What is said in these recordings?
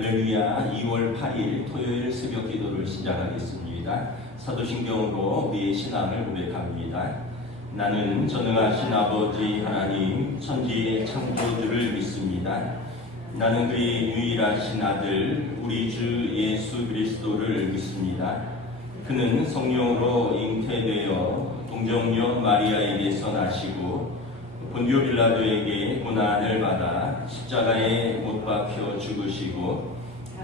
할렐루야. 2월 8일 토요일 새벽 기도를 시작하겠습니다. 사도신경으로 우리의 신앙을 고백합니다. 나는 전능하신 아버지 하나님 천지의 창조주를 믿습니다. 나는 그의 유일하신 아들 우리 주 예수 그리스도를 믿습니다. 그는 성령으로 잉태되어 동정녀 마리아에게서 나시고 본디오 빌라도에게 고난을 받아 십자가에 못 박혀 죽으시고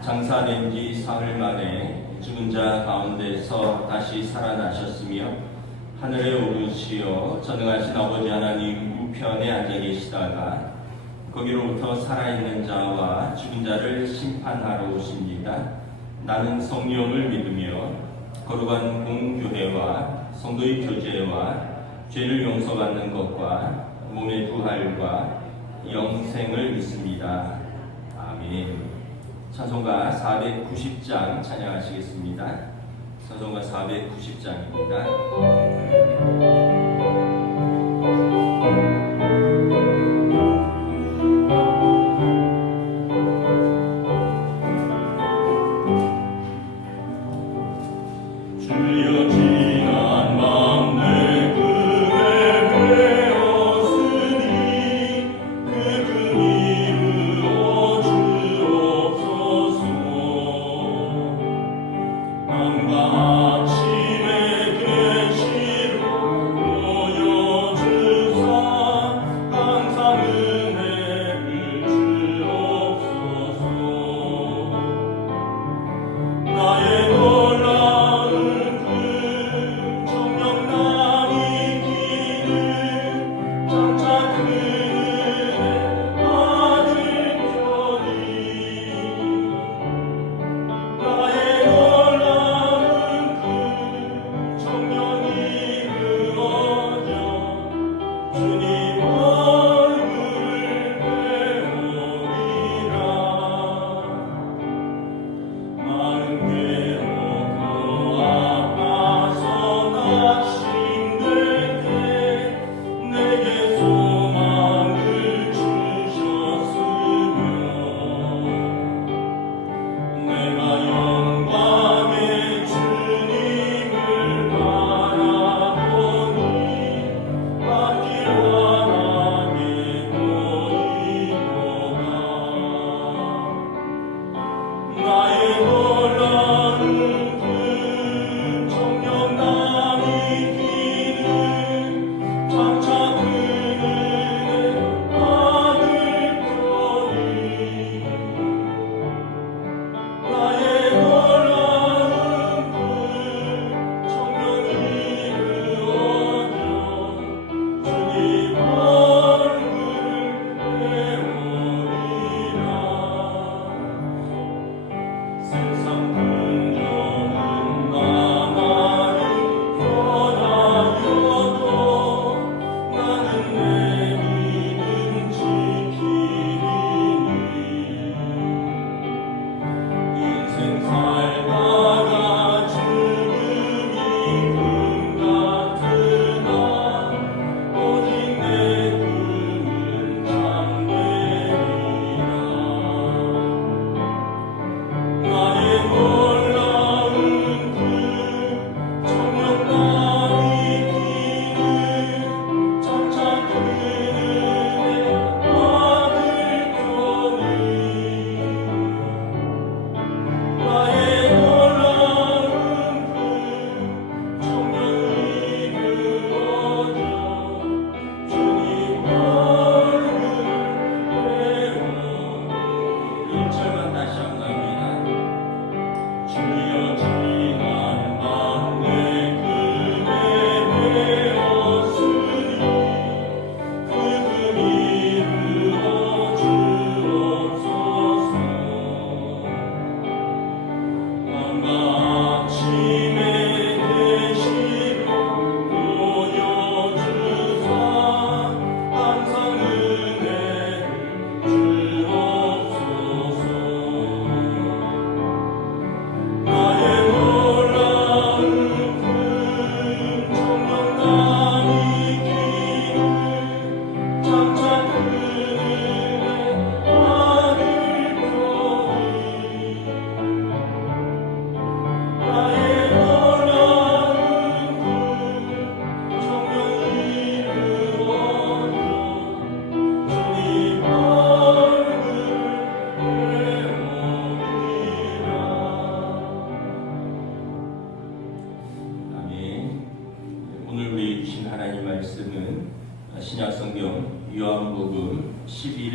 장사된 지 사흘 만에 죽은 자 가운데서 다시 살아나셨으며 하늘에 오르시어 전능하신 아버지 하나님 우편에 앉아 계시다가 거기로부터 살아있는 자와 죽은 자를 심판하러 오십니다. 나는 성령을 믿으며 거룩한 공교회와 성도의 교제와 죄를 용서받는 것과 몸의 부활과 영생을 믿습니다. 아멘. 찬송가 490장 찬양하시겠습니다. 찬송가 490장입니다.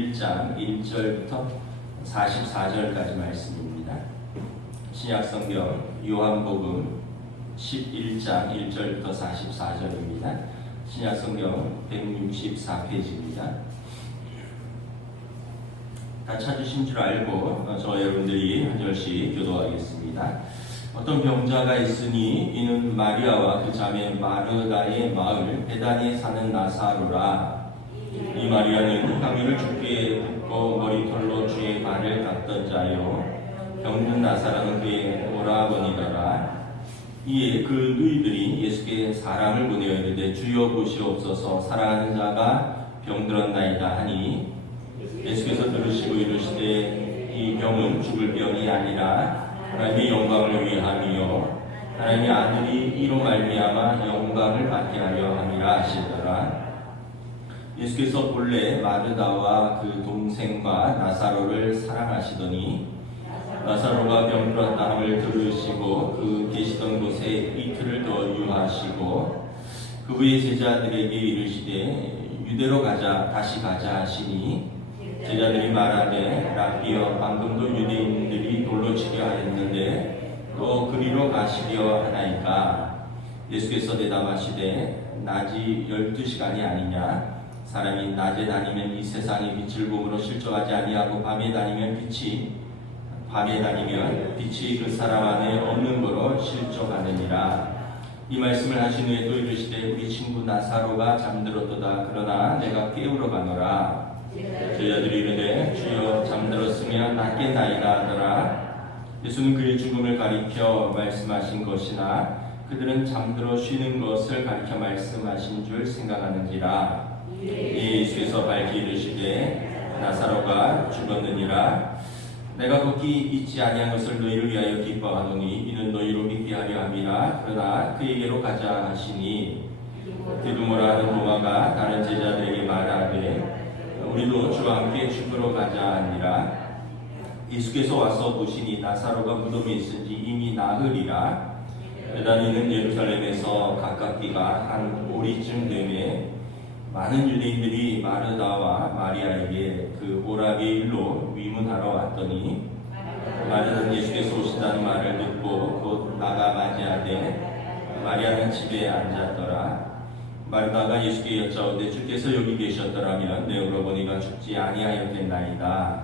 11장 1절부터 44절까지 말씀입니다. 신약성경 요한복음 11장 1절부터 44절입니다. 신약성경 164페이지입니다. 다 찾으신 줄 알고 저와 여러분들이 한 절씩 교도하겠습니다. 어떤 병자가 있으니 이는 마리아와 그 자매 마르다의 마을 베다니에 사는 나사로라. 이 마리아는 향유를 주께 붓고 머리털로 주의 발을 닦던 자요 병든 나사로는 그의 오라버니더라. 이에 그 누이들이 예수께 사람을 보내어 이르되 주여 보시옵소서 사랑하는 자가 병들었나이다 하니 예수께서 들으시고 이르시되 이 병은 죽을 병이 아니라 하나님의 영광을 위함이요 하나님의 아들이 이로 말미암아 영광을 받게 하려 함이라 하시더라. 예수께서 본래 마르다와 그 동생과 나사로를 사랑하시더니 나사로가 병들었다 함을 들으시고 그 계시던 곳에 이틀을 더 유하시고 그 후에 제자들에게 이르시되 유대로 다시 가자 하시니 제자들이 말하되 라비여 방금도 유대인들이 돌로 치려 하였는데 또 그리로 가시려 하나이까. 예수께서 대답하시되 낮이 12시간이 아니냐. 사람이 낮에 다니면 이 세상의 빛을 보므로 실족하지 아니하고 밤에 다니면 빛이 그 사람 안에 없는 거로 실족하느니라. 이 말씀을 하신 후에 또 이르시되 우리 친구 나사로가 잠들었도다. 그러나 내가 깨우러 가노라. 제자들이 이르되 주여 잠들었으면 낫겠나이다 하더라. 예수는 그의 죽음을 가리켜 말씀하신 것이나 그들은 잠들어 쉬는 것을 가리켜 말씀하신 줄 생각하는지라. 예수께서 밝히 이르시되 나사로가 죽었느니라. 내가 거기 있지 아니한 것을 너희를 위하여 기뻐하노니 이는 너희로 믿게 하려 함이라. 그러나 그에게로 가자 하시니 디두모라 하는 도마가 다른 제자들에게 말하되 우리도 주와 함께 죽으러 가자 하니라. 예수께서 와서 보시니 나사로가 무덤에 있은지 이미 나흘이라. 베다니는 예루살렘에서 가깝기가 한 오리쯤 되매 많은 유대인들이 마르다와 마리아에게 그 오라비의 일로 위문하러 왔더니 마르다는 예수께서 오신다는 말을 듣고 곧 나가 맞이하되 마리아는 집에 앉았더라. 마르다가 예수께 여짜오되 주께서 여기 계셨더라면 내 오라버니가 죽지 아니하였겠나이다.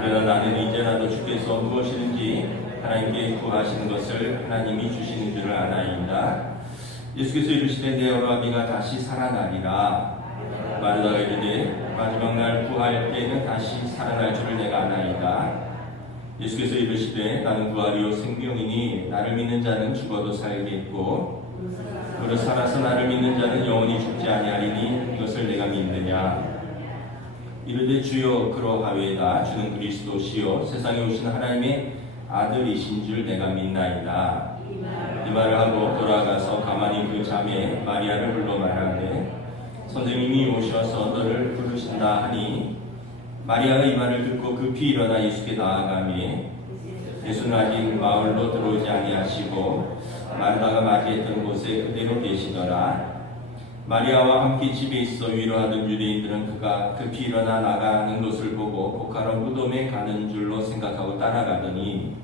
그러나 나는 이제라도 주께서 무엇이든지 하나님께 구하시는 것을 하나님이 주시는 줄을 아나이다. 예수께서 이르시되 내 오라비가 다시 살아나리라. 마르다가 이르되 마지막 날 구할 때는 다시 살아날 줄을 내가 아나이다. 예수께서 이르시되 나는 부활이요 생명이니 나를 믿는 자는 죽어도 살겠고 그로 살아서 나를 믿는 자는 영원히 죽지 아니하리니 이것을 내가 믿느냐. 이르되 주여 그러하외다. 주는 그리스도시요 세상에 오신 하나님의 아들이신 줄 내가 믿나이다. 이 말을 하고 돌아가서 가만히 그 자매 마리아를 불러 말하되 선생님이 오셔서 너를 부르신다 하니 마리아가 이 말을 듣고 급히 일어나 예수께 나아가매 예수는 아직 마을로 들어오지 아니하시고 마르다가 맞이했던 곳에 그대로 계시더라. 마리아와 함께 집에 있어 위로하던 유대인들은 그가 급히 일어나 나가는 것을 보고 곧가로 무덤에 가는 줄로 생각하고 따라가더니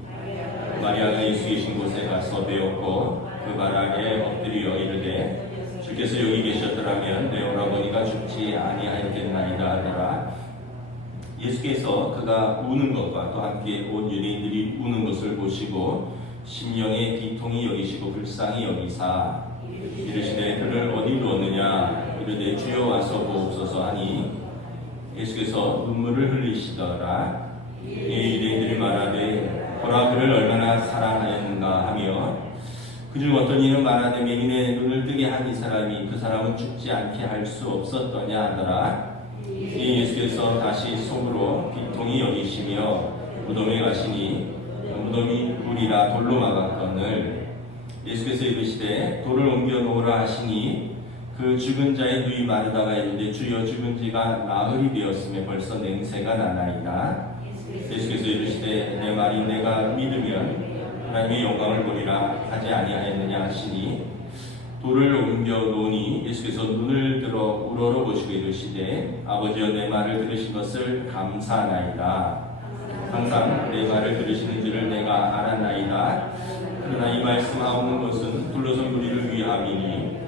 마리아가 예수 계신 곳에 가서 배웠고 그 발 아래 엎드려 이르되 주께서 여기 계셨더라면 내 오라버니가 죽지 아니하였겠나이다 하더라. 예수께서 그가 우는 것과 또 함께 온 유대인들이 우는 것을 보시고 심령의 비통이 여기시고 불쌍히 여기사 이르시되 그를 어디 두었느냐. 이르되 주여 와서 보옵소서 하니 예수께서 눈물을 흘리시더라. 이 유대인들이 말하되 보라 그를 얼마나 사랑하였는가 하며 그중 어떤 이는 말하되 맹인의 눈을 뜨게 한 이 사람이 그 사람은 죽지 않게 할 수 없었더냐 하더라. 이 예수께서 다시 속으로 비통히 여기시며 무덤에 가시니 무덤이 굴이라 돌로 막았거늘 예수께서 이르시되 돌을 옮겨 놓으라 하시니 그 죽은 자의 누이 마르다가 이르되 주여 죽은 지가 나흘이 되었으며 벌써 냄새가 나나이다. 예수께서 이르시되 내 말이 내가 믿으면 하나님의 영광을 보리라 하지 아니하였느냐 하시니 돌을 옮겨 놓으니 예수께서 눈을 들어 우러러 보시고 이르시되 아버지여 내 말을 들으신 것을 감사하나이다. 항상 내 말을 들으시는 줄을 내가 알았나이다. 그러나 이 말씀하오는 것은 둘러선 우리를 위함이니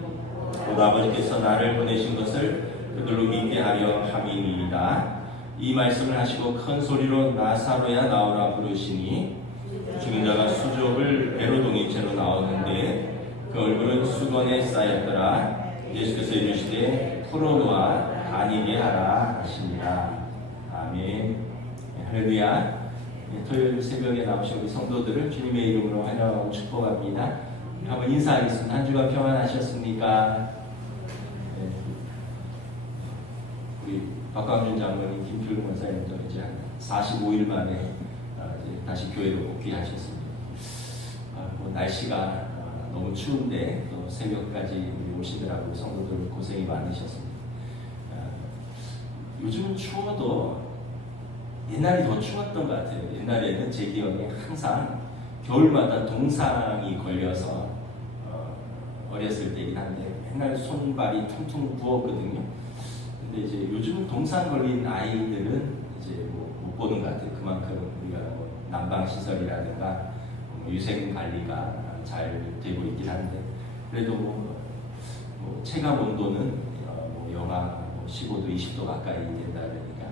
곧 아버지께서 나를 보내신 것을 그들로 믿게 하려 함이니이다. 이 말씀을 하시고 큰 소리로 나사로야 나오라 부르시니 죽은 자가 수족을 배로 동이채로 나오는데 그 얼굴은 수건에 쌓였더라. 예수께서 이르시되 풀어놓아 다니게 하라 하시니라. 아멘. 할렐루야. 토요일 새벽에 나오신 우리 성도들을 주님의 이름으로 환영하고 축복합니다. 한번 인사하겠습니다. 한 주간 평안하셨습니까? 네. 우리 박광준 장로님, 김필구 원사님도 이제 한 45일 만에 이제 다시 교회로 복귀하셨습니다. 날씨가 너무 추운데 또 새벽까지 우리 오시느라고 성도들 고생이 많으셨습니다. 요즘은 추워도 옛날이 더 추웠던 것 같아요. 옛날에는 제 기억에 항상 겨울마다 동상이 걸려서 어렸을 때이긴 한데 맨날 손발이 퉁퉁 부었거든요. 근데 이제 요즘 동상 걸린 아이들은 이제 못 보는 것 같아요. 그만큼 우리가 난방 시설이라든가 위생 관리가 잘 되고 있긴 한데 그래도 체감 온도는 영하 15도, 20도 가까이 된다 그러니까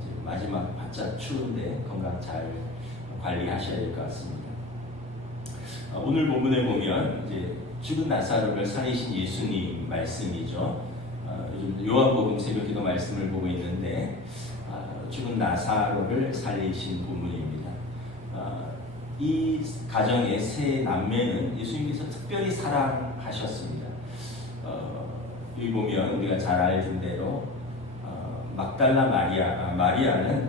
이제 마지막 바짝 추운데 건강 잘 관리하셔야 될 것 같습니다. 오늘 본문에 보면 이제 죽은 나사로를 살리신 예수님 말씀이죠. 요즘 요한복음 새벽기도 말씀을 보고 있는데 죽은 나사로를 살리신 본문입니다. 이 가정의 세 남매는 예수님께서 특별히 사랑하셨습니다. 여기 보면 우리가 잘 알던 대로 막달라 마리아는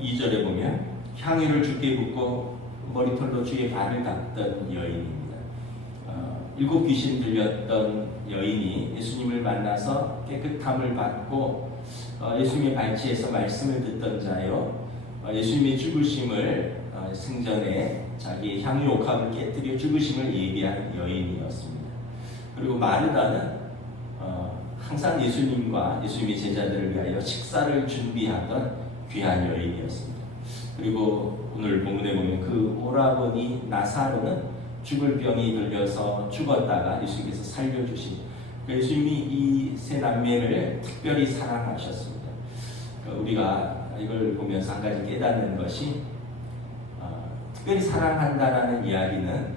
2절에 보면 향유를 주께 붓고 머리털로 주의 발을 닦던 여인입니다. 7 귀신 들렸던 여인이 예수님을 만나서 깨끗함을 받고 예수님의 발치에서 말씀을 듣던 자요. 예수님의 죽으심을 승전에 자기의 향유 옥합을 깨뜨려 죽으심을 예비한 여인이었습니다. 그리고 마르다는 항상 예수님과 예수님의 제자들을 위하여 식사를 준비하던 귀한 여인이었습니다. 그리고 오늘 본문에 보면 그 오라버니 나사로는 죽을 병이 들려서 죽었다가 예수님께서 살려주신 예수님이 이 세 남매를 특별히 사랑하셨습니다. 우리가 이걸 보면서 한 가지 깨닫는 것이 특별히 사랑한다라는 이야기는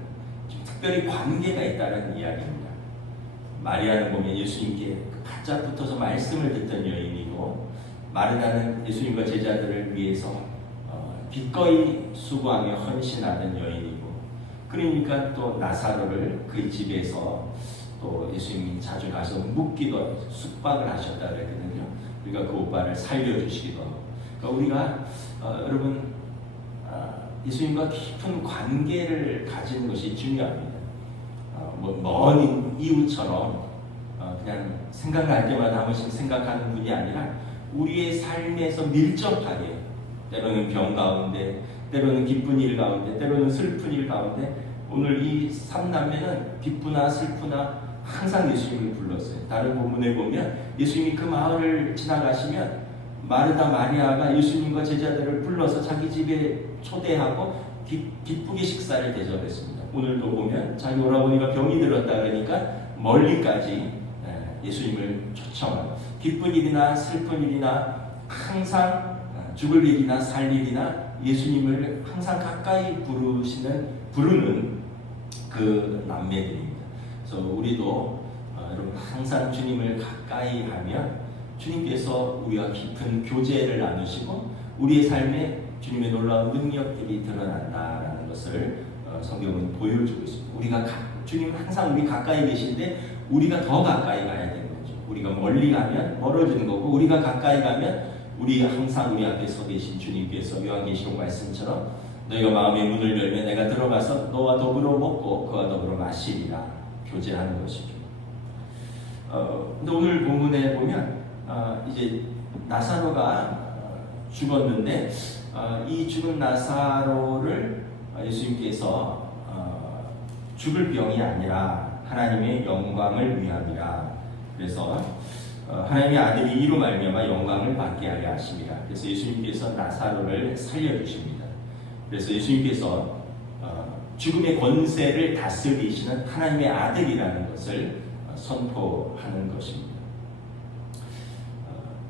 특별히 관계가 있다는 이야기입니다. 마리아는 보면 예수님께 바짝 붙어서 말씀을 듣던 여인이고 마르다는 예수님과 제자들을 위해서 기꺼이 수고하며 헌신하던 여인이고 그러니까 또 나사로를 그 집에서 또 예수님이 자주 가서 묵기도 숙박을 하셨다 그랬거든요. 우리가 그 오빠를 살려주시기도 하고 그러니까 우리가 여러분 예수님과 깊은 관계를 가지는 것이 중요합니다. 먼 이웃처럼 그냥 생각날 때마다 한 번씩 생각하는 분이 아니라 우리의 삶에서 밀접하게 때로는 병 가운데 때로는 기쁜 일 가운데 때로는 슬픈 일 가운데 오늘 이 3남매는 기쁘나 슬프나 항상 예수님을 불렀어요. 다른 본문에 보면 예수님이 그 마을을 지나가시면 마르다 마리아가 예수님과 제자들을 불러서 자기 집에 초대하고 기쁘게 식사를 대접했습니다. 오늘도 보면 자기 오라버니가 병이 들었다 그러니까 멀리까지 예수님을 초청하고 기쁜 일이나 슬픈 일이나 항상 죽을 일이나 살 일이나 예수님을 항상 가까이 부르는 그 남매들입니다. 그래서 우리도 여러분 항상 주님을 가까이 하면 주님께서 우리와 깊은 교제를 나누시고 우리의 삶에 주님의 놀라운 능력들이 드러난다라는 것을 성경은 보여주고 있습니다. 우리가 주님은 항상 우리 가까이 계신데 우리가 더 가까이 가야 되는 거죠. 우리가 멀리 가면 멀어지는 거고 우리가 가까이 가면 우리가 항상 우리 앞에 서 계신 주님께서 요한계시록 말씀처럼 너희가 마음의 문을 열면 내가 들어가서 너와 더불어 먹고 그와 더불어 마시리라 교제하는 것이죠. 근데 오늘 본문에 보면 이제 나사로가 죽었는데 이 죽은 나사로를 예수님께서 죽을 병이 아니라 하나님의 영광을 위함이라. 그래서 하나님의 아들이 이로 말미암아 영광을 받게 하려 하심이라. 그래서 예수님께서 나사로를 살려주십니다. 그래서 예수님께서 죽음의 권세를 다스리시는 하나님의 아들이라는 것을 선포하는 것입니다.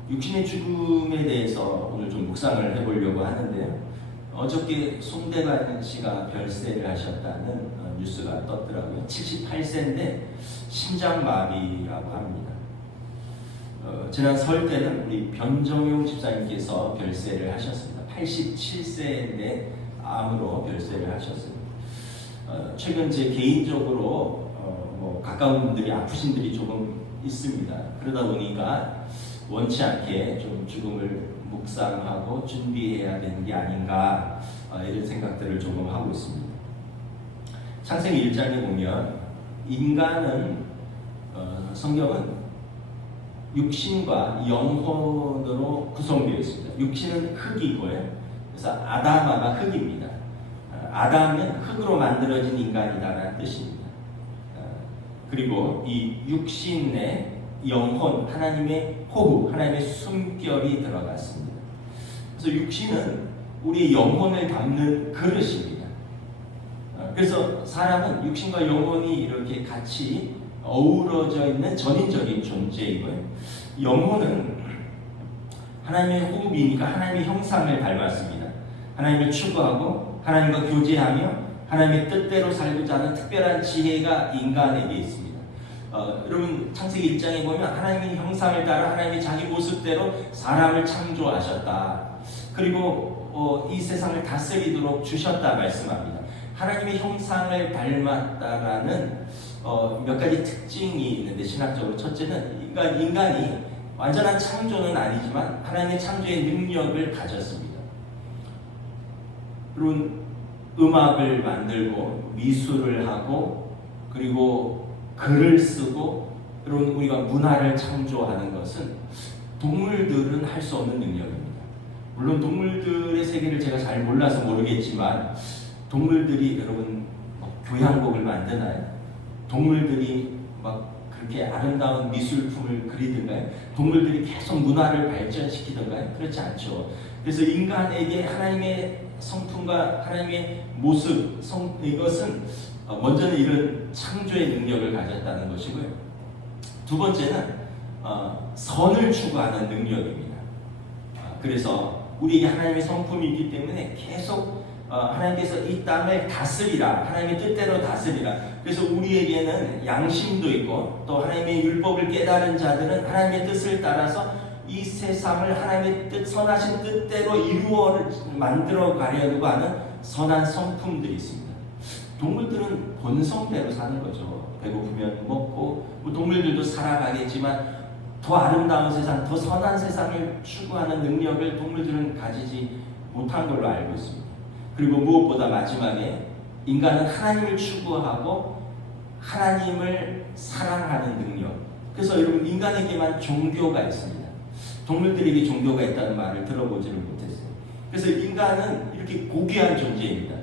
육신의 죽음에 대해서 오늘 좀 묵상을 해보려고 하는데요. 어저께 송대관 씨가 별세를 하셨다는 뉴스가 떴더라고요. 78세인데 심장마비라고 합니다. 지난 설 때는 우리 변정용 집사님께서 별세를 하셨습니다. 87세인데 암으로 별세를 하셨습니다. 최근 제 개인적으로 가까운 분들이 아프신 분들이 조금 있습니다. 그러다 보니까 원치 않게 좀 죽음을 묵상하고 준비해야 되는 게 아닌가 이런 생각들을 조금 하고 있습니다. 창세기 1장에 보면 인간은 성경은 육신과 영혼으로 구성되어 있습니다. 육신은 흙이고요. 그래서 아담아가 흙입니다. 아담은 흙으로 만들어진 인간이다라는 뜻입니다. 그리고 이 육신의 영혼, 하나님의 호흡, 하나님의 숨결이 들어갔습니다. 그래서 육신은 우리의 영혼을 담는 그릇입니다. 그래서 사람은 육신과 영혼이 이렇게 같이 어우러져 있는 전인적인 존재이고요. 영혼은 하나님의 호흡이니까 하나님의 형상을 닮았습니다. 하나님을 추구하고 하나님과 교제하며 하나님의 뜻대로 살고자 하는 특별한 지혜가 인간에게 있습니다. 여러분 창세기 1장에 보면 하나님의 형상을 따라 하나님의 자기 모습대로 사람을 창조하셨다. 그리고 이 세상을 다스리도록 주셨다 말씀합니다. 하나님의 형상을 닮았다라는 몇 가지 특징이 있는데 신학적으로 첫째는 인간이 완전한 창조는 아니지만 하나님의 창조의 능력을 가졌습니다. 여러분 음악을 만들고 미술을 하고 그리고 글을 쓰고 여러분 우리가 문화를 창조하는 것은 동물들은 할 수 없는 능력입니다. 물론 동물들의 세계를 제가 잘 몰라서 모르겠지만 동물들이 여러분 교향곡을 만드나요? 동물들이 막 그렇게 아름다운 미술품을 그리든가요? 동물들이 계속 문화를 발전시키던가요? 그렇지 않죠. 그래서 인간에게 하나님의 성품과 하나님의 모습, 이것은 먼저는 이런 창조의 능력을 가졌다는 것이고요. 두 번째는 선을 추구하는 능력입니다. 그래서 우리에게 하나님의 성품이 있기 때문에 계속 하나님께서 이 땅을 다스리라, 하나님의 뜻대로 다스리라. 그래서 우리에게는 양심도 있고 또 하나님의 율법을 깨달은 자들은 하나님의 뜻을 따라서 이 세상을 하나님의 뜻, 선하신 뜻대로 만들어 가려고 하는 선한 성품들이 있습니다. 동물들은 본성대로 사는 거죠. 배고프면 먹고 동물들도 살아가겠지만 더 아름다운 세상, 더 선한 세상을 추구하는 능력을 동물들은 가지지 못한 걸로 알고 있습니다. 그리고 무엇보다 마지막에 인간은 하나님을 추구하고 하나님을 사랑하는 능력. 그래서 여러분 인간에게만 종교가 있습니다. 동물들에게 종교가 있다는 말을 들어보지를 못했어요. 그래서 인간은 이렇게 고귀한 존재입니다.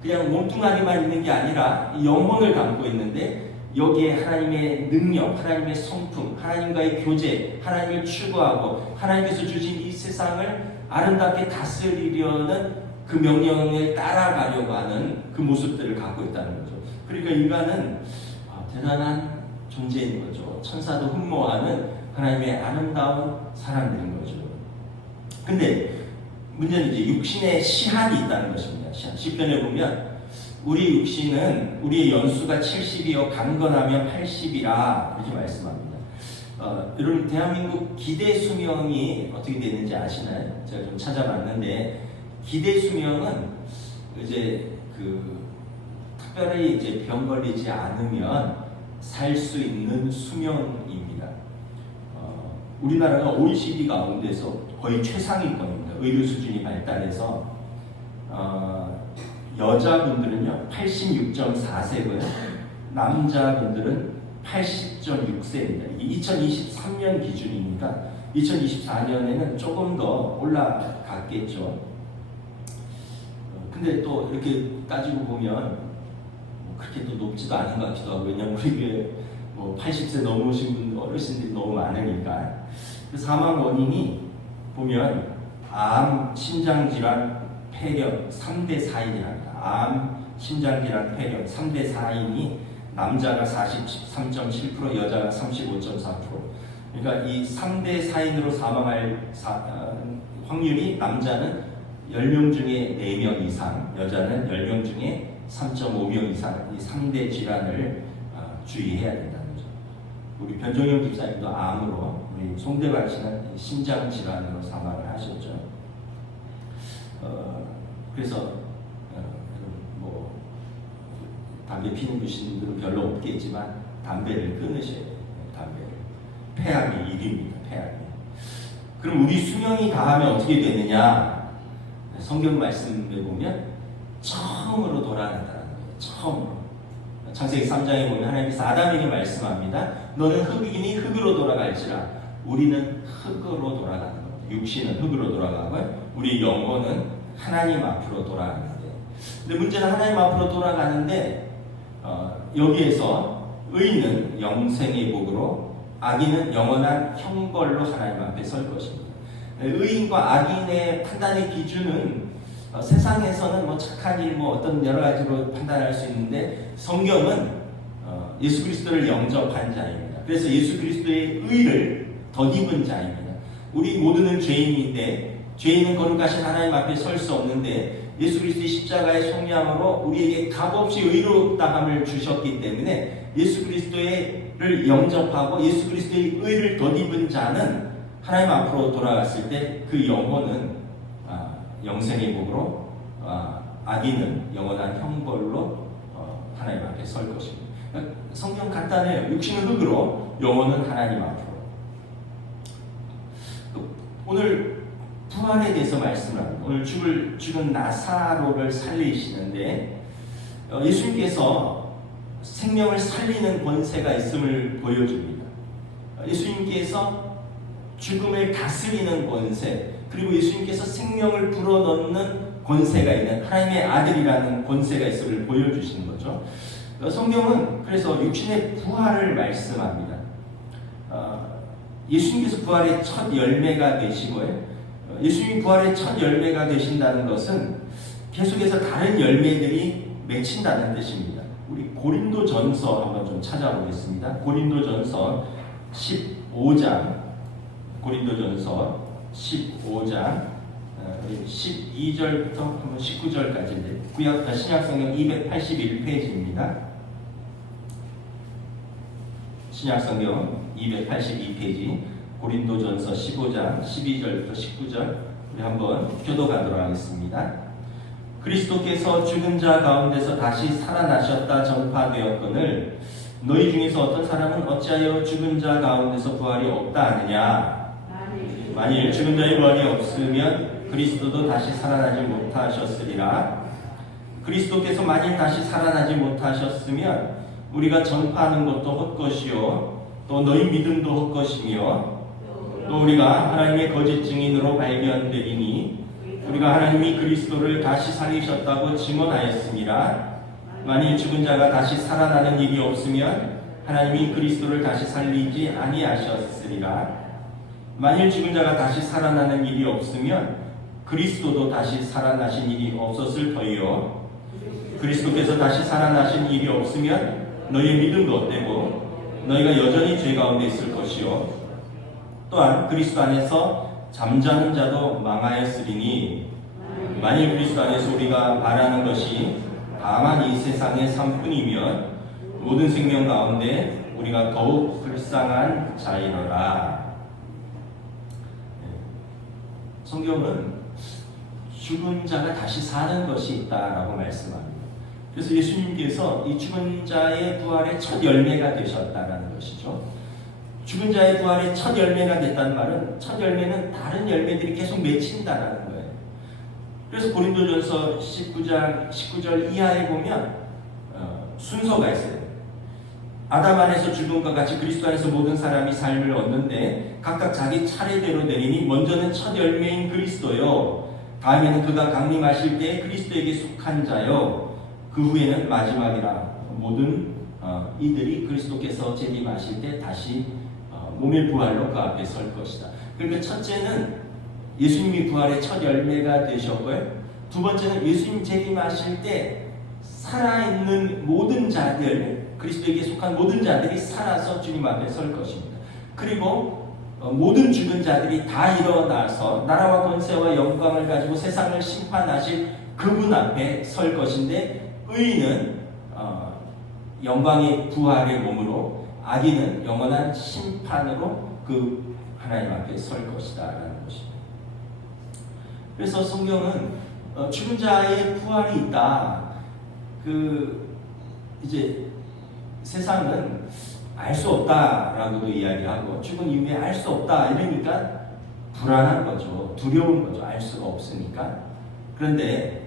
그냥 몸뚱아리만 있는 게 아니라 영혼을 담고 있는데 여기에 하나님의 능력, 하나님의 성품, 하나님과의 교제, 하나님을 추구하고 하나님께서 주신 이 세상을 아름답게 다스리려는 그 명령에 따라가려고 하는 그 모습들을 갖고 있다는 거죠. 그러니까 인간은 대단한 존재인 거죠. 천사도 흠모하는 하나님의 아름다운 사람들인 거죠. 근데 문제는 이제 육신의 시한이 있다는 것입니다. 시편에 보면 우리 육신은 우리의 연수가 70이요 강건하면 80이라 이렇게 말씀합니다. 여러분 대한민국 기대 수명이 어떻게 되는지 아시나요? 제가 좀 찾아봤는데 기대 수명은 이제 특별히 이제 병 걸리지 않으면 살 수 있는 수명입니다. 우리나라가 OECD 가운데서 거의 최상위권입니다. 의료 수준이 발달해서 여자분들은요 86.4세고요 남자분들은 80.6세입니다. 이게 2023년 기준이니까 2024년에는 조금 더 올라갔겠죠. 근데 또 이렇게 따지고 보면 그렇게 또 높지도 않은 것 같기도 하고, 왜냐면 우리 교회 뭐 80세 넘으신 분 어르신들이 너무 많으니까. 그 사망 원인이 보면 암, 심장질환, 폐렴 3대 4인이랍니다. 암, 심장질환, 폐렴 3대 4인이 남자가 43.7%, 여자가 35.4%. 그러니까 이 3대 4인으로 사망할 확률이 남자는 10명 중에 4명 이상, 여자는 10명 중에 3.5명 이상, 이 3대 질환을 주의해야 된다는 거죠. 우리 변종영 집사님도 암으로, 우리 송대관 씨는 심장 질환으로 사망을 하셨죠. 그래서 뭐 담배 피는 분들은 별로 없겠지만 담배를 끊으셔야 돼요. 담배를. 폐암이 1위입니다. 폐암이. 그럼 우리 수명이 다하면 어떻게 되느냐? 성경 말씀에 보면 처음으로 돌아간다는 거예요. 처음으로. 창세기 3장에 보면 하나님께서 아담에게 말씀합니다. 너는 흙이니 흙으로 돌아갈지라. 우리는 흙으로 돌아가는 겁니다. 육신은 흙으로 돌아가고요. 우리 영혼은 하나님 앞으로 돌아가는 거예요. 근데 문제는 하나님 앞으로 돌아가는데 여기에서 의인은 영생의 복으로, 악인은 영원한 형벌로 하나님 앞에 설 것입니다. 의인과 악인의 판단의 기준은 세상에서는 뭐 착한 일, 뭐 어떤 여러 가지로 판단할 수 있는데, 성경은 예수 그리스도를 영접한 자입니다. 그래서 예수 그리스도의 의를 덧입은 자입니다. 우리 모두는 죄인인데, 죄인은 거룩하신 하나님 앞에 설 수 없는데, 예수 그리스도의 십자가의 속량으로 우리에게 값없이 의롭다함을 주셨기 때문에 예수 그리스도를 영접하고 예수 그리스도의 의를 덧입은 자는 하나님 앞으로 돌아갔을 때 그 영혼은 영생의 복으로, 악인은 영원한 형벌로 하나님 앞에 설 것입니다. 성경 간단해요. 육신은 흙으로, 영혼은 하나님 앞으로. 오늘 부활에 대해서 말씀을 합니다. 오늘 죽은 나사로를 살리시는데, 예수님께서 생명을 살리는 권세가 있음을 보여줍니다. 예수님께서 죽음을 다스리는 권세, 그리고 예수님께서 생명을 불어넣는 권세가 있는 하나님의 아들이라는 권세가 있음을 보여주시는 거죠. 성경은 그래서 육신의 부활을 말씀합니다. 예수님께서 부활의 첫 열매가 되시고요. 예수님이 부활의 첫 열매가 되신다는 것은 계속해서 다른 열매들이 맺힌다는 뜻입니다. 우리 고린도전서 한번 좀 찾아보겠습니다. 고린도전서 15장, 고린도전서 15장 12절부터 한번 19절까지인데, 구약 신약성경 281페이지입니다. 신약성경 282페이지, 고린도전서 15장 12절부터 19절, 우리 한번 교도가도록 하겠습니다. 그리스도께서 죽은 자 가운데서 다시 살아나셨다 전파되었거늘 너희 중에서 어떤 사람은 어찌하여 죽은 자 가운데서 부활이 없다 하느냐? 만일 죽은 자의 부활이 없으면 그리스도도 다시 살아나지 못하셨으리라. 그리스도께서 만일 다시 살아나지 못하셨으면 우리가 전파하는 것도 헛것이요, 또 너희 믿음도 헛것이며, 또 우리가 하나님의 거짓 증인으로 발견되리니 우리가 하나님이 그리스도를 다시 살리셨다고 증언하였습니다. 만일 죽은 자가 다시 살아나는 일이 없으면 하나님이 그리스도를 다시 살리지 아니하셨으리라. 만일 죽은 자가 다시 살아나는 일이 없으면 그리스도도 다시 살아나신 일이 없었을 터이요, 그리스도께서 다시 살아나신 일이 없으면 너희의 믿음도 헛되고 너희가 여전히 죄 가운데 있을 것이요, 또한 그리스도 안에서 잠자는 자도 망하였으리니 만일 그리스도 안에서 우리가 바라는 것이 다만 이 세상의 삶뿐이면 모든 생명 가운데 우리가 더욱 불쌍한 자이로라. 성경은 죽은 자가 다시 사는 것이 있다라고 말씀합니다. 그래서 예수님께서 이 죽은 자의 부활의 첫 열매가 되셨다는 것이죠. 죽은 자의 부활의 첫 열매가 됐다는 말은, 첫 열매는 다른 열매들이 계속 맺힌다는 거예요. 그래서 고린도전서 19장 19절 이하에 보면 순서가 있어요. 아담 안에서 죽음과 같이 그리스도 안에서 모든 사람이 삶을 얻는데 각각 자기 차례대로 되리니 먼저는 첫 열매인 그리스도요, 다음에는 그가 강림하실 때 그리스도에게 속한 자요, 그 후에는 마지막이라. 모든 이들이 그리스도께서 재림하실 때 다시 몸의 부활로 그 앞에 설 것이다. 그러니까 첫째는 예수님이 부활의 첫 열매가 되셨고요. 두 번째는 예수님 재림하실 때 살아있는 모든 자들, 그리스도에게 속한 모든 자들이 살아서 주님 앞에 설 것입니다. 그리고 모든 죽은 자들이 다 일어나서 나라와 권세와 영광을 가지고 세상을 심판하실 그분 앞에 설 것인데, 의인은 영광의 부활의 몸으로, 악인은 영원한 심판으로 그 하나님 앞에 설 것이다 라는 것입니다. 그래서 성경은 죽은 자의 부활이 있다. 이제 세상은 알 수 없다라고도 이야기하고, 죽은 이후에 알 수 없다 이러니까 불안한 거죠. 두려운 거죠. 알 수가 없으니까. 그런데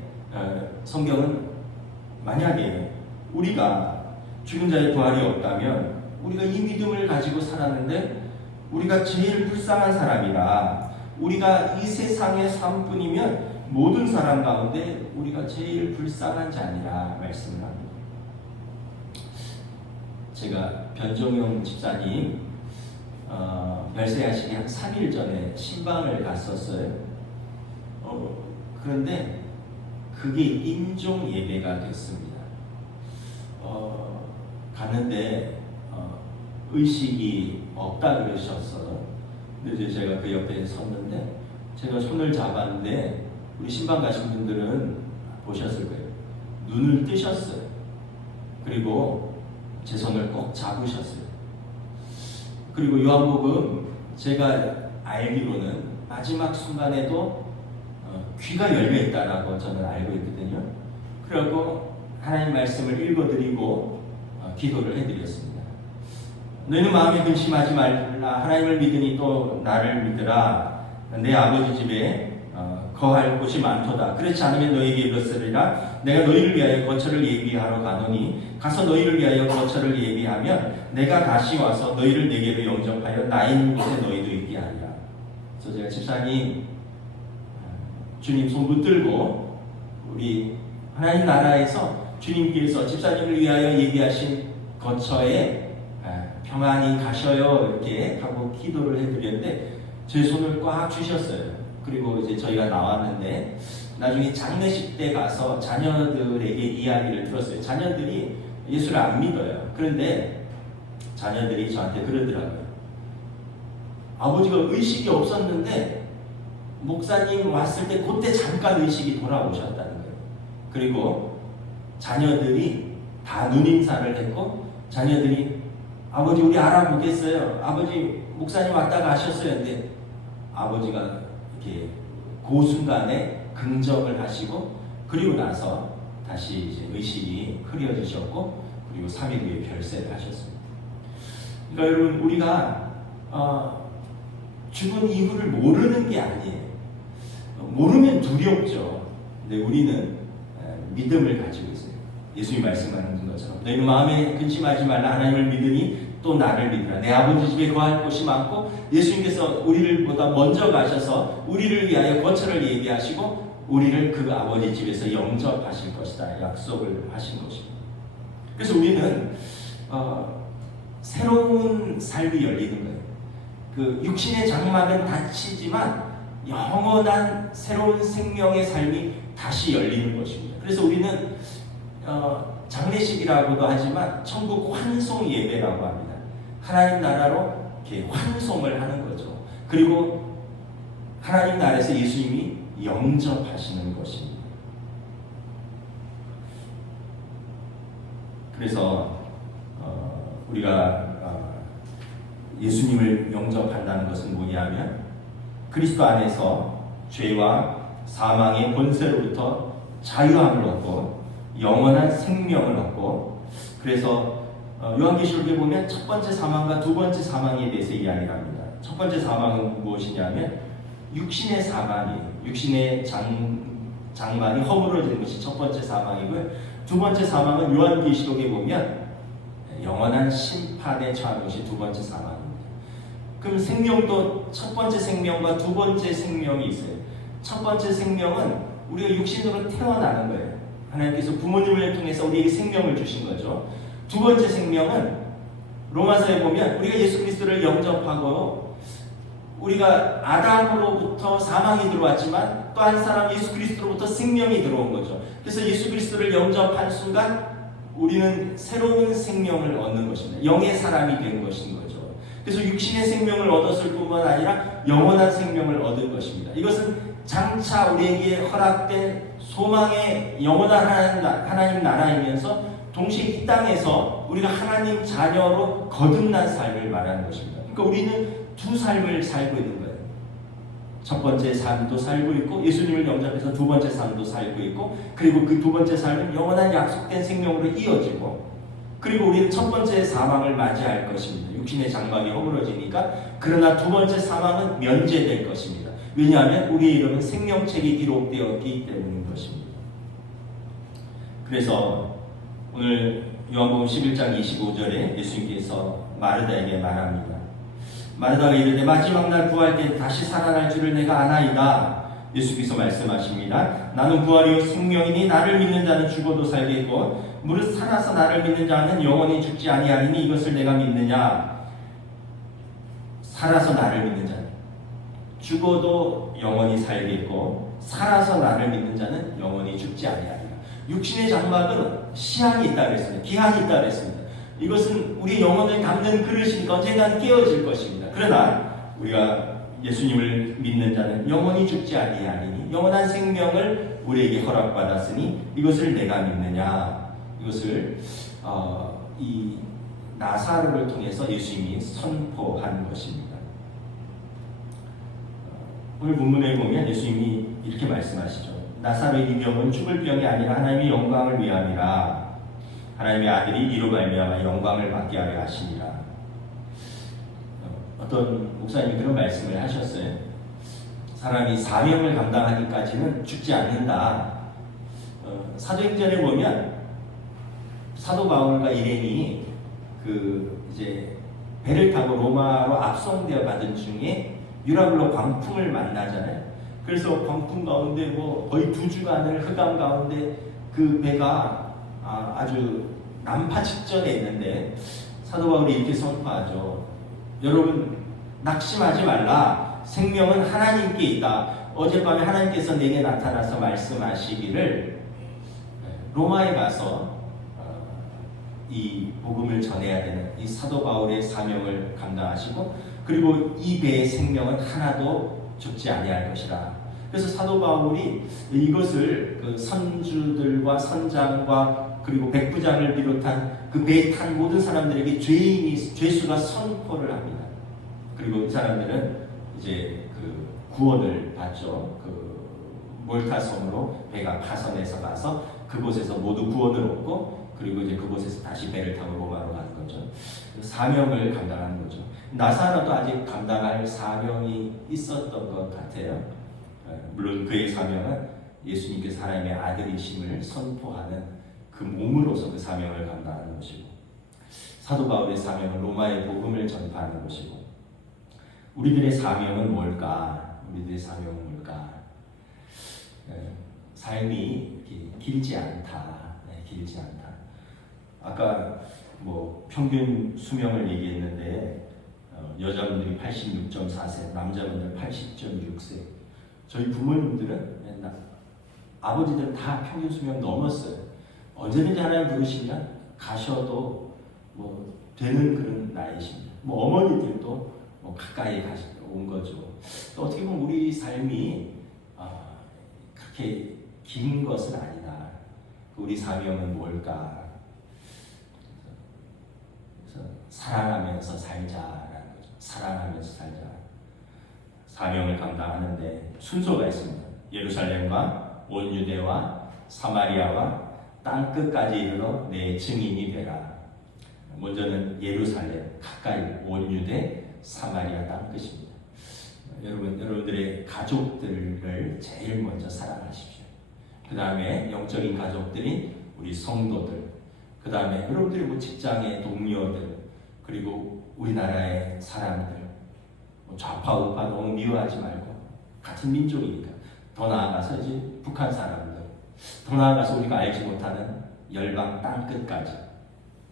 성경은 만약에 우리가 죽은 자의 부활이 없다면 우리가 이 믿음을 가지고 살았는데 우리가 제일 불쌍한 사람이라, 우리가 이 세상의 삶뿐이면 모든 사람 가운데 우리가 제일 불쌍한 자니라 말씀을 합니다. 제가 변종용 집사님 별세하시기 한 3일 전에 신방을 갔었어요. 그런데 그게 임종 예배가 됐습니다. 갔는데 의식이 없다 그러셨어요. 근데 제가 그 옆에 섰는데 제가 손을 잡았는데 우리 신방 가신 분들은 보셨을 거예요. 눈을 뜨셨어요. 그리고 제 손을 꼭 잡으셨어요. 그리고 요한복음 제가 알기로는 마지막 순간에도 귀가 열려있다라고 저는 알고 있거든요. 그리고 하나님 말씀을 읽어드리고 기도를 해드렸습니다. 너희는 마음에 근심하지 말라. 하나님을 믿으니 또 나를 믿으라. 내 아버지 집에 거할 곳이 많도다. 그렇지 않으면 너희에게 이르시리라. 내가 너희를 위하여 거처를 예비하러 가노니 가서 너희를 위하여 거처를 예비하면 내가 다시 와서 너희를 내게로 영접하여 나 있는 곳에 너희도 있게 하리라. 그래서 제가 집사님 주님 손 붙들고 우리 하나님 나라에서 주님께서 집사님을 위하여 예비하신 거처에 평안히 가셔요 이렇게 하고 기도를 해드렸는데 제 손을 꽉 쥐셨어요. 그리고 이제 저희가 나왔는데 나중에 장례식 때 가서 자녀들에게 이야기를 들었어요. 자녀들이 예수를 안 믿어요. 그런데 자녀들이 저한테 그러더라고요. 아버지가 의식이 없었는데 목사님 왔을 때 그때 잠깐 의식이 돌아오셨다는 거예요. 그리고 자녀들이 다 눈인사를 했고 자녀들이 아버지 우리 알아보겠어요. 아버지 목사님 왔다 가셨어요. 근데 아버지가 이렇게 그 순간에 긍정을 하시고 그리고 나서 다시 이제 의식이 흐려지셨고 그리고 3일 후에 별세를 하셨습니다. 그러니까 여러분 우리가 죽은 이후를 모르는 게 아니에요. 모르면 두렵죠. 근데 우리는 믿음을 가지고 있어요. 예수님이 말씀하는 것처럼 너희는 마음에 근심하지 말라. 하나님을 믿으니 또 나를 믿으라. 내 아버지 집에 거할 곳이 많고 예수님께서 우리를 보다 먼저 가셔서 우리를 위하여 거처를 예비하시고 우리를 그 아버지 집에서 영접하실 것이다 약속을 하신 것입니다. 그래서 우리는 새로운 삶이 열리는 거예요. 그 육신의 장막은 닫히지만 영원한 새로운 생명의 삶이 다시 열리는 것입니다. 그래서 우리는 장례식이라고도 하지만 천국 환송 예배라고 합니다. 하나님 나라로 이렇게 환송을 하는 거죠. 그리고 하나님 나라에서 예수님이 영접하시는 것입니다. 그래서 우리가 예수님을 영접한다는 것은 뭐냐면 그리스도 안에서 죄와 사망의 권세로부터 자유함을 얻고 영원한 생명을 얻고 그래서 요한계시록에 보면 첫 번째 사망과 두 번째 사망에 대해서 이야기를 합니다. 첫 번째 사망은 무엇이냐면 육신의 사망이에요. 육신의 장막이 허물어지는 것이 첫 번째 사망이고요. 두 번째 사망은 요한계시록에 보면 영원한 심판에 처하는 것이 두 번째 사망입니다. 그럼 생명도 첫 번째 생명과 두 번째 생명이 있어요. 첫 번째 생명은 우리가 육신으로 태어나는 거예요. 하나님께서 부모님을 통해서 우리에게 생명을 주신 거죠. 두 번째 생명은 로마서에 보면 우리가 예수 그리스도를 영접하고 우리가 아담으로부터 사망이 들어왔지만 또 한 사람 예수 그리스도로부터 생명이 들어온 거죠. 그래서 예수 그리스도를 영접한 순간 우리는 새로운 생명을 얻는 것입니다. 영의 사람이 된 것인 거죠. 그래서 육신의 생명을 얻었을 뿐만 아니라 영원한 생명을 얻은 것입니다. 이것은 장차 우리에게 허락된 소망의 영원한 하나님 나라이면서 동시에 이 땅에서 우리가 하나님 자녀로 거듭난 삶을 말하는 것입니다. 그러니까 우리는 두 삶을 살고 있는 거예요. 첫 번째 삶도 살고 있고 예수님을 영접해서 두 번째 삶도 살고 있고 그리고 그 두 번째 삶은 영원한 약속된 생명으로 이어지고 그리고 우리는 첫 번째 사망을 맞이할 것입니다. 육신의 장막이 허물어지니까 그러나 두 번째 사망은 면제될 것입니다. 왜냐하면 우리의 이름은 생명책이 기록되었기 때문인 것입니다. 그래서 오늘 요한복음 11장 25절에 예수님께서 마르다에게 말합니다. 마르다가 이르되 마지막 날 구할 때 다시 살아날 줄을 내가 아나이다. 예수께서 말씀하십니다. 나는 부활이요 생명이니 나를 믿는 자는 죽어도 살겠고 무릇 살아서 나를 믿는 자는 영원히 죽지 아니하리니 이것을 내가 믿느냐. 살아서 나를 믿는 자는 죽어도 영원히 살겠고 살아서 나를 믿는 자는 영원히 죽지 아니하리라. 육신의 장막은 시한이 있다 그랬습니다. 기한이 있다 그랬습니다. 이것은 우리 영혼을 담는 그릇이니까 언젠가는 깨어질 것입니다. 그러나 우리가 예수님을 믿는 자는 영원히 죽지 아니하리니 영원한 생명을 우리에게 허락받았으니 이것을 내가 믿느냐. 이것을 이 나사로를 통해서 예수님이 선포한 것입니다. 오늘 본문에 보면 예수님이 이렇게 말씀하시죠. 나사로의 이 병은 죽을 병이 아니라 하나님의 영광을 위함이라. 하나님의 아들이 이로 말미암아 영광을 받게 하려 하시니라. 어떤 목사님이 그런 말씀을 하셨어요. 사람이 사명을 감당하기까지는 죽지 않는다. 사도행전에 보면 사도 바울과 일행이 이제 배를 타고 로마로 압송되어 가던 중에 유라굴로 광풍을 만나잖아요. 그래서 광풍 가운데 거의 2주간을 흑암 가운데 그 배가 아주 난파 직전에 있는데 사도 바울이 이렇게 선포하죠. 여러분 낙심하지 말라. 생명은 하나님께 있다. 어젯밤에 하나님께서 내게 나타나서 말씀하시기를 로마에 가서 이 복음을 전해야 되는 이 사도 바울의 사명을 감당하시고 그리고 이 배의 생명은 하나도 죽지 아니할 것이라. 그래서 사도 바울이 이것을 그 선주들과 선장과 그리고 백부장을 비롯한 그 배에 탄 모든 사람들에게 죄수가 선포를 합니다. 그리고 이 사람들은 이제 그 구원을 받죠. 그 몰타 섬으로 배가 파선해서 가서 그곳에서 모두 구원을 얻고 그리고 이제 그곳에서 다시 배를 타고 로마로 가는 거죠. 사명을 감당하는 거죠. 나사로도 아직 감당할 사명이 있었던 것 같아요. 물론 그의 사명은 예수님께서 하나님의 아들이심을 선포하는 그 몸으로서 그 사명을 감당하는 것이고 사도 바울의 사명은 로마의 복음을 전파하는 것이고 우리들의 사명은 뭘까? 우리들의 사명은 뭘까? 삶이 길지 않다. 길지 않다. 아까 평균 수명을 얘기했는데 여자분들이 86.4세, 남자분들 80.6세. 저희 부모님들은 아버지들은 다 평균 수명 넘었어요. 언제든지 하나님 부르시면 가셔도 되는 그런 나이십니다. 어머니들도 가까이 온 거죠. 또 어떻게 보면 우리 삶이 그렇게 긴 것은 아니다. 우리 사명은 뭘까? 그래서 사랑하면서 살자라는 거죠. 사랑하면서 살자. 사명을 감당하는데 순서가 있습니다. 예루살렘과 온 유대와 사마리아와 땅끝까지 이르러 내 증인이 되라. 먼저는 예루살렘 가까이 온 유대 사마리아 땅끝입니다. 여러분들의 가족들을 제일 먼저 사랑하십시오. 그 다음에 영적인 가족들인 우리 성도들, 그 다음에 여러분들이 직장의 동료들, 그리고 우리나라의 사람들, 좌파 우파 너무 미워하지 말고 같은 민족이니까 더 나아가서 이제 북한 사람들 더 나아가서 우리가 알지 못하는 열방 땅 끝까지.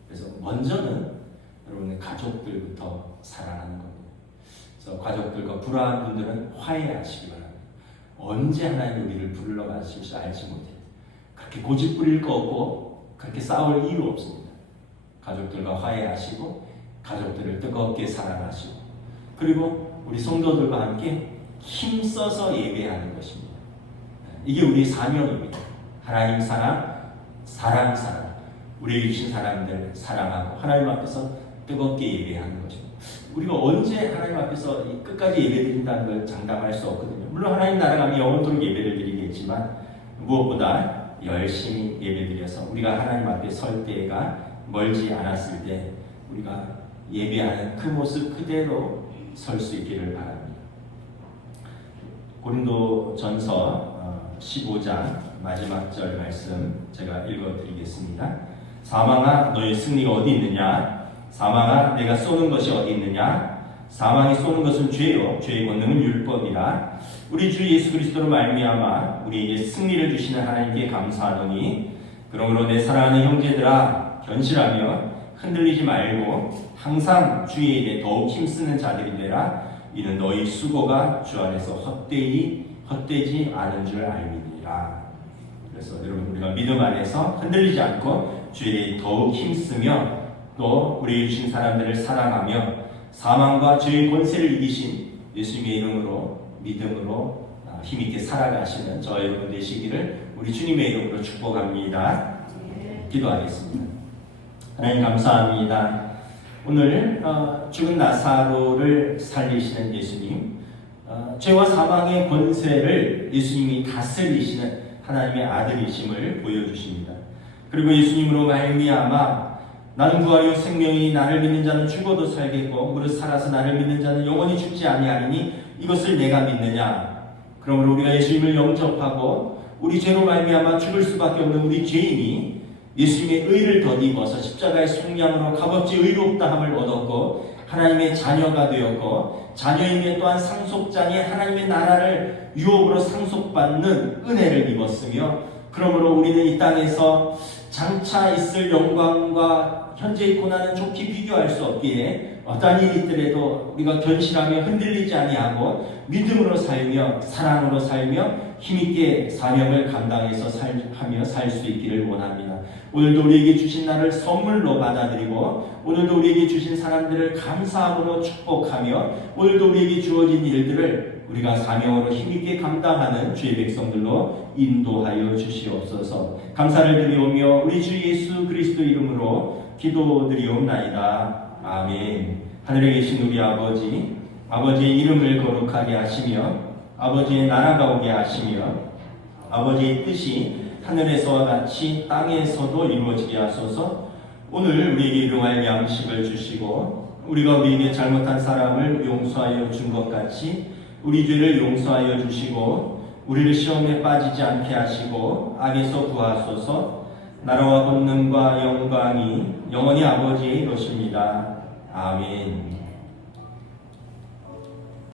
그래서 먼저는 여러분의 가족들부터 사랑하는 겁니다. 그래서 가족들과 불화한 분들은 화해하시기 바랍니다. 언제 하나님 우리를 불러가실 줄 알지 못해요. 그렇게 고집 부릴 거 없고 그렇게 싸울 이유 없습니다. 가족들과 화해하시고 가족들을 뜨겁게 사랑하시고 그리고 우리 성도들과 함께 힘써서 예배하는 것입니다. 이게 우리의 사명입니다. 하나님 사랑, 사랑. 우리에게 주신 사람들 사랑하고 하나님 앞에서 뜨겁게 예배하는 것입니다. 우리가 언제 하나님 앞에서 끝까지 예배드린다는 걸 장담할 수 없거든요. 물론 하나님 나라 가면 영원토록 예배를 드리겠지만 무엇보다 열심히 예배드려서 우리가 하나님 앞에 설 때가 멀지 않았을 때 우리가 예배하는 그 모습 그대로 설 수 있기를 바랍니다. 고린도전서 15장 마지막 절 말씀 제가 읽어드리겠습니다. 사망아 너의 승리가 어디 있느냐? 사망아 내가 쏘는 것이 어디 있느냐? 사망이 쏘는 것은 죄요 죄의 권능은 율법이라. 우리 주 예수 그리스도로 말미암아 우리에게 승리를 주시는 하나님께 감사하노니 그러므로 내 사랑하는 형제들아 견실하며 흔들리지 말고 항상 주의 일에 더욱 힘쓰는 자들이 되라. 이는 너희 수고가 주 안에서 헛되지 않은 줄 알미니라. 그래서 여러분 우리가 믿음 안에서 흔들리지 않고 주의 일에 더욱 힘쓰며 또 우리 주신 사람들을 사랑하며 사망과 죄의 권세를 이기신 예수님의 이름으로 믿음으로 힘있게 살아가시는 저 여러분 되시기를 우리 주님의 이름으로 축복합니다. 기도하겠습니다. 하나님 감사합니다. 오늘 죽은 나사로를 살리시는 예수님, 죄와 사망의 권세를 예수님이 다스리시는 하나님의 아들이심을 보여주십니다. 그리고 예수님으로 말미암아 나는 부활이요 생명이니 나를 믿는 자는 죽어도 살겠고 무릇 살아서 나를 믿는 자는 영원히 죽지 아니하리니 이것을 내가 믿느냐. 그러므로 우리가 예수님을 영접하고 우리 죄로 말미암아 죽을 수밖에 없는 우리 죄인이 예수님의 의를 덧입어서 십자가의 속량으로 값없이 의롭다함을 얻었고 하나님의 자녀가 되었고 자녀이며 또한 상속자니 하나님의 나라를 유업으로 상속받는 은혜를 입었으며 그러므로 우리는 이 땅에서 장차 있을 영광과 현재의 고난은 좋게 비교할 수 없기에 어떠한 일이 있더라도 우리가 견실하며 흔들리지 아니하고 믿음으로 살며 사랑으로 살며 힘있게 사명을 감당해서 살 수 있기를 원합니다. 오늘도 우리에게 주신 날을 선물로 받아들이고 오늘도 우리에게 주신 사람들을 감사함으로 축복하며 오늘도 우리에게 주어진 일들을 우리가 사명으로 힘있게 감당하는 주의 백성들로 인도하여 주시옵소서. 감사를 드리오며 우리 주 예수 그리스도 이름으로 기도드리옵나이다. 아멘. 하늘에 계신 우리 아버지, 아버지의 이름을 거룩하게 하시며 아버지의 나라가 오게 하시며 아버지의 뜻이 하늘에서와 같이 땅에서도 이루어지게 하소서. 오늘 우리에게 일용할 양식을 주시고 우리가 우리에게 잘못한 사람을 용서하여 준 것 같이 우리 죄를 용서하여 주시고 우리를 시험에 빠지지 않게 하시고 악에서 구하소서. 나라와 권능과 영광이 영원히 아버지의 것입니다. 아멘.